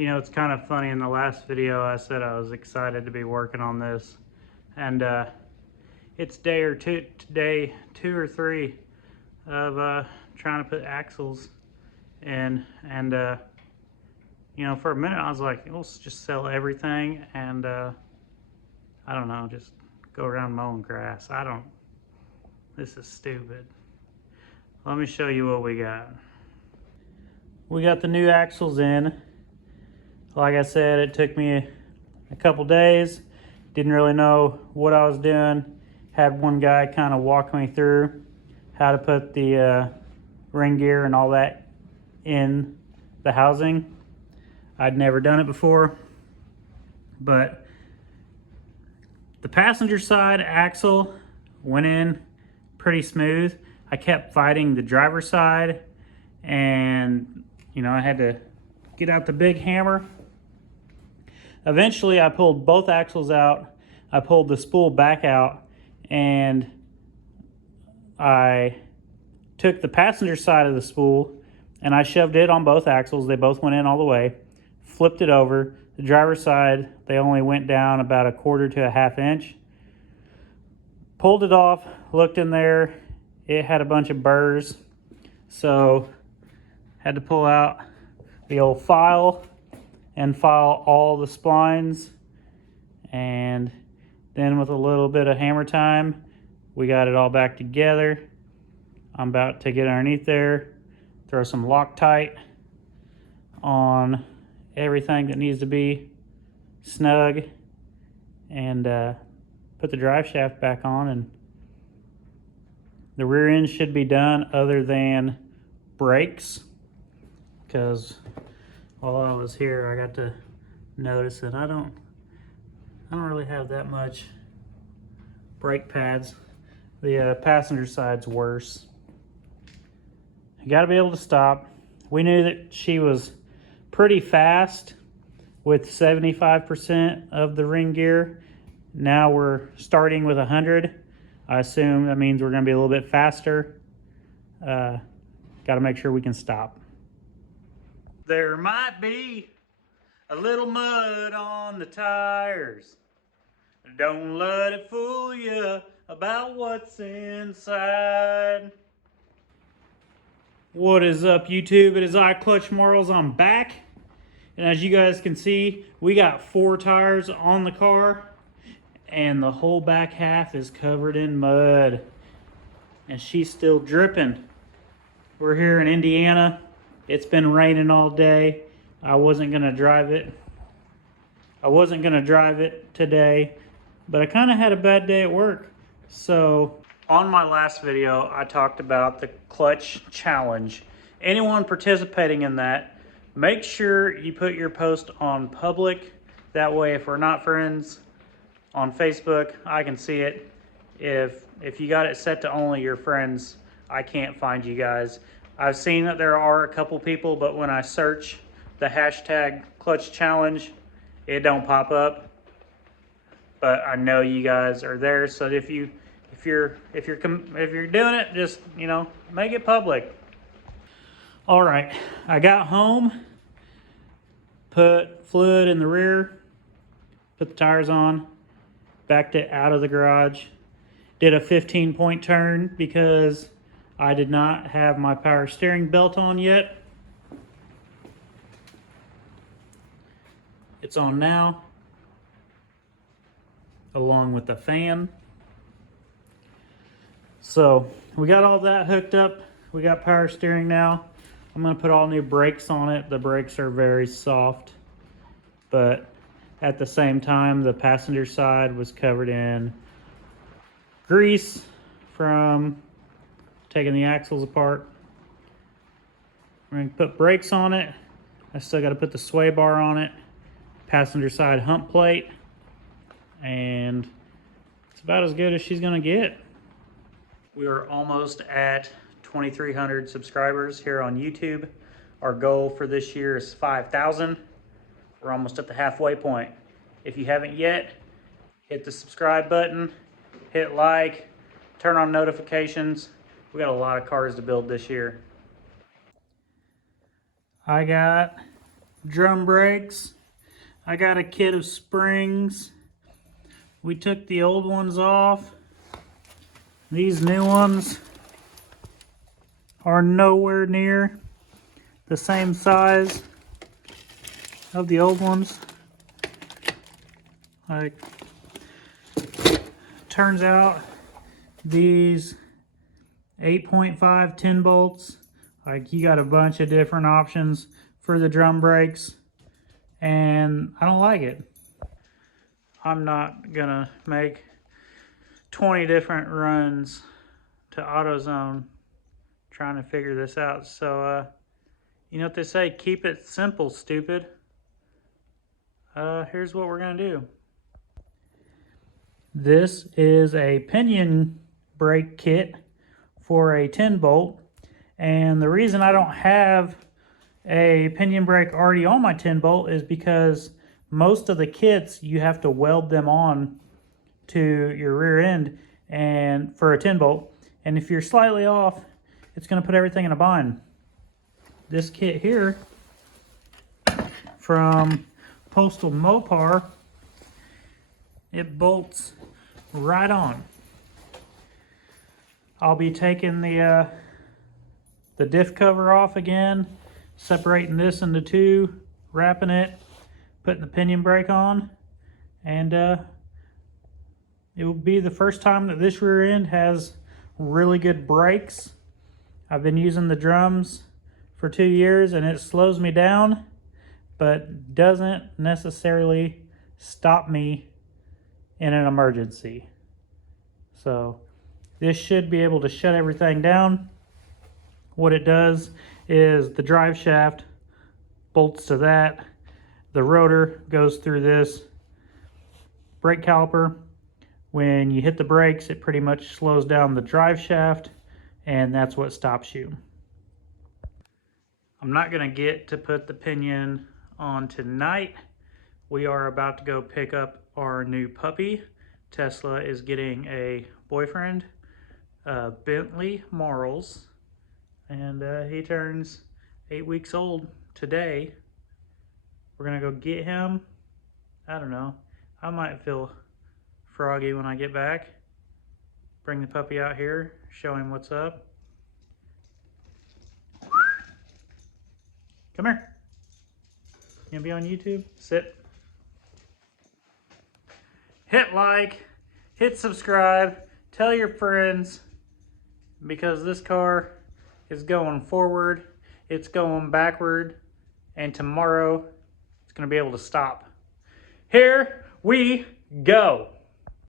You know, it's kind of funny, in the last video I said I was excited to be working on this, and it's day two or three of trying to put axles in, and you know, for a minute I was like, let's just sell everything and I don't know, just go around mowing grass. This is stupid. Let me show you what we got. We got the new axles in. Like I said, it took me a couple days. Didn't really know what I was doing. Had one guy kind of walk me through how to put the ring gear and all that in the housing. I'd never done it before, but the passenger side axle went in pretty smooth. I kept fighting the driver's side, and you know, I had to get out the big hammer. Eventually I pulled both axles out. I pulled the spool back out, and I took the passenger side of the spool and I shoved it on both axles. They both went in all the way. Flipped it over. The driver's side, they only went down about 1/4 to 1/2 inch. Pulled it off, looked in there. It had a bunch of burrs, so had to pull out the old file and file all the splines, and then with a little bit of hammer time, we got it all back together. I'm about to get underneath there, throw some Loctite on everything that needs to be snug, and put the drive shaft back on, and the rear end should be done other than brakes, because while I was here I got to notice that I don't really have that much brake pads. The passenger side's worse. You got to be able to stop. We knew that she was pretty fast with 75% of the ring gear. Now we're starting with 100. I assume that means we're going to be a little bit faster. Got to make sure we can stop. There might be a little mud on the tires. Don't let it fool you about what's inside. What is up, YouTube? It is I, Clutch Marles. I'm back. And as you guys can see, we got 4 tires on the car, and the whole back half is covered in mud. And she's still dripping. We're here in Indiana. It's been raining all day. I wasn't gonna drive it today, but I kind of had a bad day at work. So on my last video, I talked about the clutch challenge. Anyone participating in that, make sure you put your post on public. That way, if we're not friends on Facebook, I can see it. If you got it set to only your friends, I can't find you guys. I've seen that there are a couple people, but when I search the hashtag clutch challenge, it don't pop up. But I know you guys are there, so if you're doing it, just, you know, make it public. All right, I got home, put fluid in the rear, put the tires on, backed it out of the garage, did a 15-point turn because I did not have my power steering belt on yet. It's on now, along with the fan. So we got all that hooked up. We got power steering now. I'm gonna put all new brakes on it. The brakes are very soft, but at the same time, the passenger side was covered in grease from taking the axles apart. We're gonna put brakes on it. I still gotta put the sway bar on it, passenger side hump plate, and it's about as good as she's gonna get. We are almost at 2,300 subscribers here on YouTube. Our goal for this year is 5,000. We're almost at the halfway point. If you haven't yet, hit the subscribe button, hit like, turn on notifications. We got a lot of cars to build this year. I got drum brakes. I got a kit of springs. We took the old ones off. These new ones are nowhere near the same size of the old ones. Like, turns out these 8.5 10 bolts, like, you got a bunch of different options for the drum brakes, and I don't like it. I'm not gonna make 20 different runs to AutoZone trying to figure this out. So you know what they say, keep it simple, stupid. Here's what we're gonna do. This is a pinion brake kit for a 10 bolt, and the reason I don't have a pinion brake already on my 10 bolt is because most of the kits you have to weld them on to your rear end and for a 10 bolt, and if you're slightly off, it's going to put everything in a bind. This kit here from Postal Mopar, it bolts right on. I'll be taking the diff cover off again, separating this into two, wrapping it, putting the pinion brake on, and it will be the first time that this rear end has really good brakes. I've been using the drums for 2 years and it slows me down, but doesn't necessarily stop me in an emergency. So this should be able to shut everything down. What it does is the drive shaft bolts to that. The rotor goes through this brake caliper. When you hit the brakes, it pretty much slows down the drive shaft, and that's what stops you. I'm not gonna get to put the pinion on tonight. We are about to go pick up our new puppy. Tesla is getting a boyfriend, Bentley Marles, and he turns 8 weeks old today. We're gonna go get him. I don't know, I might feel froggy when I get back. Bring the puppy out here, show him what's up. Come here. You gonna be on YouTube? Sit. Hit like, hit subscribe, tell your friends, because this car is going forward, it's going backward, and tomorrow it's gonna be able to stop. Here we go.